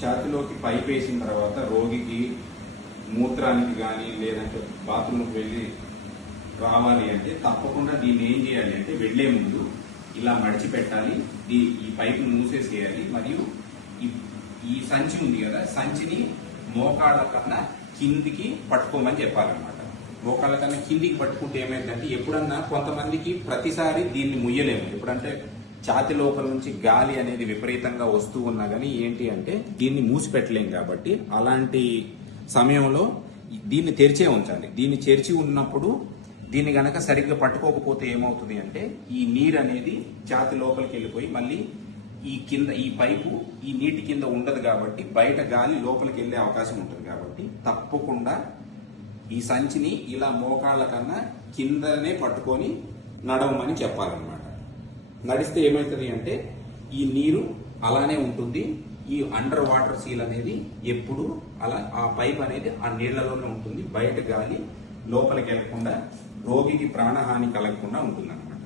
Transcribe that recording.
ఛాతిలోకి pipe వేసిన తర్వాత రోగికి మూత్రానికి కానీ లేదంటే బాత్రూమ్కి వెళ్ళి రావాలి అంటే తప్పకుండా దీన్ని ఏం చేయాలి అంటే వెళ్లే ముందు ఇలా మడిచి పెట్టాలి, ఈ పైపు మూసేసేయాలి. మరియు ఈ సంచి ఉంది కదా, సంచిని మోకాళ్ళ కన్నా కిందికి పట్టుకోమని చెప్పాలన్నమాట. మోకాళ్ళ కన్నా కిందికి పట్టుకుంటే ఏమైందంటే ఎప్పుడన్నా కొంతమందికి ప్రతిసారి దీన్ని ముయ్యలేము. ఎప్పుడంటే ఛాతి లోపల నుంచి గాలి అనేది విపరీతంగా వస్తూ ఉన్నా కానీ ఏంటి అంటే దీన్ని మూసిపెట్టలేం. కాబట్టి అలాంటి సమయంలో దీన్ని తెరిచే ఉంచాలి. దీన్ని తెరిచి ఉన్నప్పుడు దీన్ని గనక సరిగ్గా పట్టుకోకపోతే ఏమవుతుంది అంటే ఈ నీరు అనేది ఛాతి లోపలికి వెళ్ళిపోయి మళ్ళీ ఈ పైపు ఈ నీటి కింద ఉండదు కాబట్టి బయట గాలి లోపలికి వెళ్ళే అవకాశం ఉంటుంది. కాబట్టి తప్పకుండా ఈ సంచిని ఇలా మోకాళ్ళ కన్నా కిందనే పట్టుకొని నడవమని చెప్పాలన్నమాట. నడిస్తే ఏమవుతుంది అంటే ఈ నీరు అలానే ఉంటుంది. ఈ అండర్ వాటర్ సీల్ అనేది ఎప్పుడు అలా ఆ పైప్ అనేది ఆ నీళ్లలోనే ఉంటుంది. బయట గాలి లోపలికి వెళ్లకుండా రోగికి ప్రాణహాని కలగకుండా ఉంటుందన్నమాట.